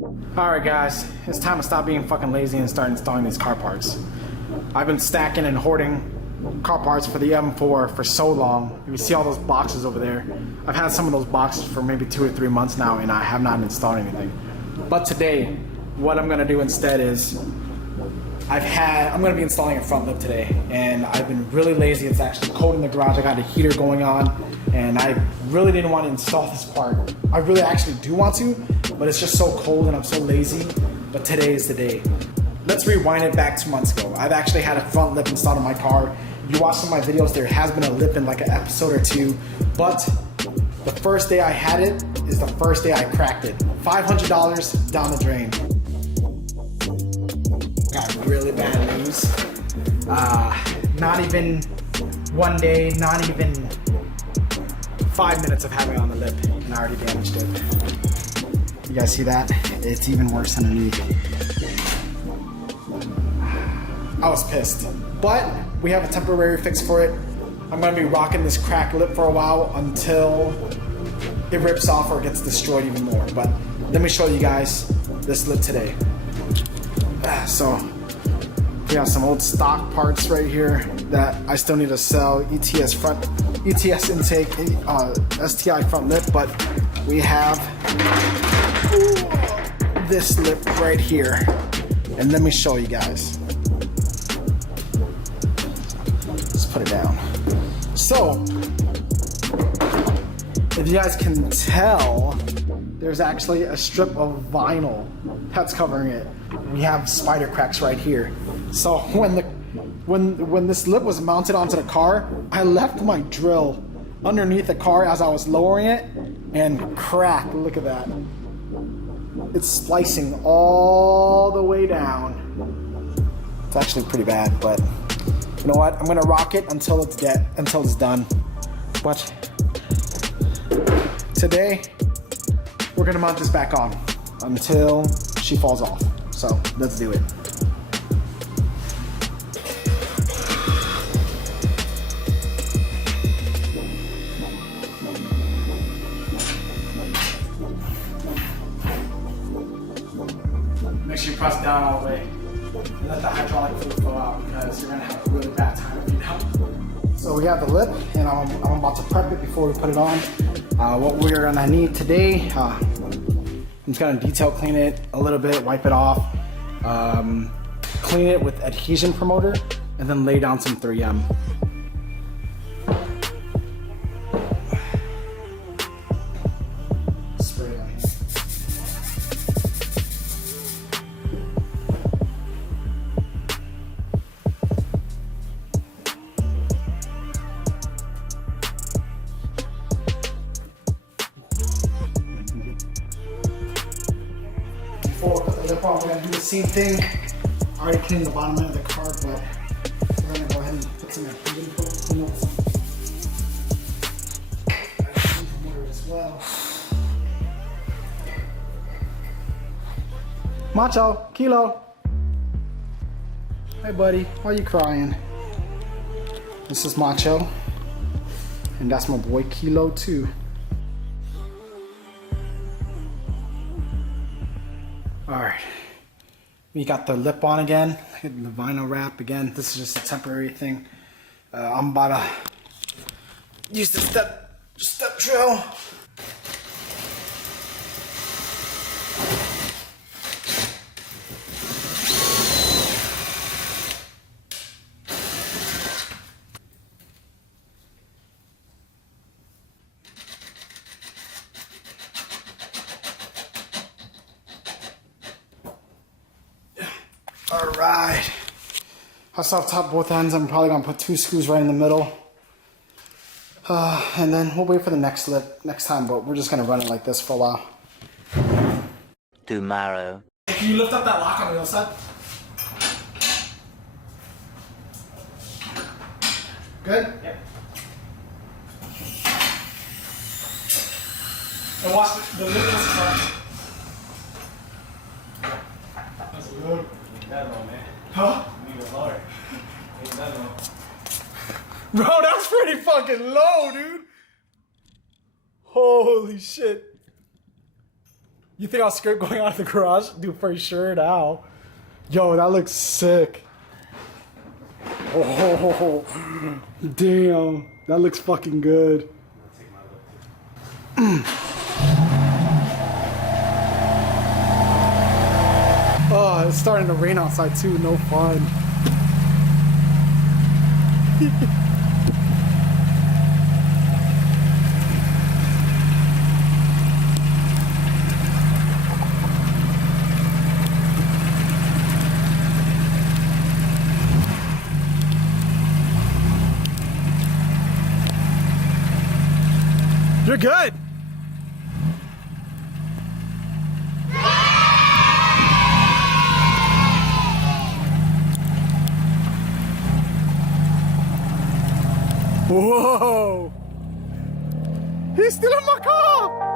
Alright guys, it's time to stop being fucking lazy and start installing these car parts. I've been stacking and hoarding car parts for the M4 for so long. You see all those boxes over there. I've had some of those boxes for maybe 2 or 3 months now and I have not installed anything. But today, what I'm gonna do instead is I'm gonna be installing a front lip today, and I've been really lazy. It's actually cold in the garage. I got a heater going on, and I really didn't want to install this part. I really actually do want to, but it's just so cold and I'm so lazy. But today is the day. Let's rewind it back 2 months ago. I've actually had a front lip installed in my car. You watch some of my videos, there has been a lip in like an episode or two, but the first day I had it is the first day I cracked it. $500 down the drain. Got really bad news. Not even one day, not even 5 minutes of having it on the lip, and I already damaged it. You guys see that? It's even worse underneath. I was pissed, but we have a temporary fix for it. I'm gonna be rocking this cracked lip for a while until it rips off or gets destroyed even more. But let me show you guys this lip today. So we have some old stock parts right here that I still need to sell. ETS intake, STI front lip, but we have this lip right here. And let me show you guys. Let's put it down. So, if you guys can tell, there's actually a strip of vinyl that's covering it. We have spider cracks right here. So when this lip was mounted onto the car, I left my drill underneath the car as I was lowering it, and crack, look at that. It's slicing all the way down. It's actually pretty bad, but you know what? I'm gonna rock it until it's done. But today, we're gonna mount this back on until she falls off. So let's do it. Make sure you press down all the way and let the hydraulic fluid flow out, because you're gonna have a really bad time if you don't. So we have the lip, and I'm about to prep it before we put it on. What we're gonna need today, I'm just gonna detail clean it a little bit, wipe it off, clean it with adhesion promoter, and then lay down some 3M. Spray it on here. Before we put the lip on, we're going to do the same thing. I already cleaned the bottom end of the car, but we're going to go ahead and put some adhesion to clean up some water as well. Macho, Kilo. Hey buddy, why are you crying? This is Macho, and that's my boy Kilo too. Alright, we got the lip on again, the vinyl wrap again. This is just a temporary thing. I'm about to use the step drill. All right, I saw top both ends. I'm probably gonna put 2 screws right in the middle. And then we'll wait for the next lip next time, but we're just gonna run it like this for a while. Tomorrow. Can you lift up that lock on the other side? Good? Yep. And watch the lip is front. That's good. That low, man. Huh? Need a lower. Ain't that low. Bro, that's pretty fucking low, dude. Holy shit. You think I'll skip going out of the garage? Dude, for sure now. Yo, that looks sick. Oh, damn. That looks fucking good. Oh, it's starting to rain outside too. No fun. You're good. Whoa! He's still in my car!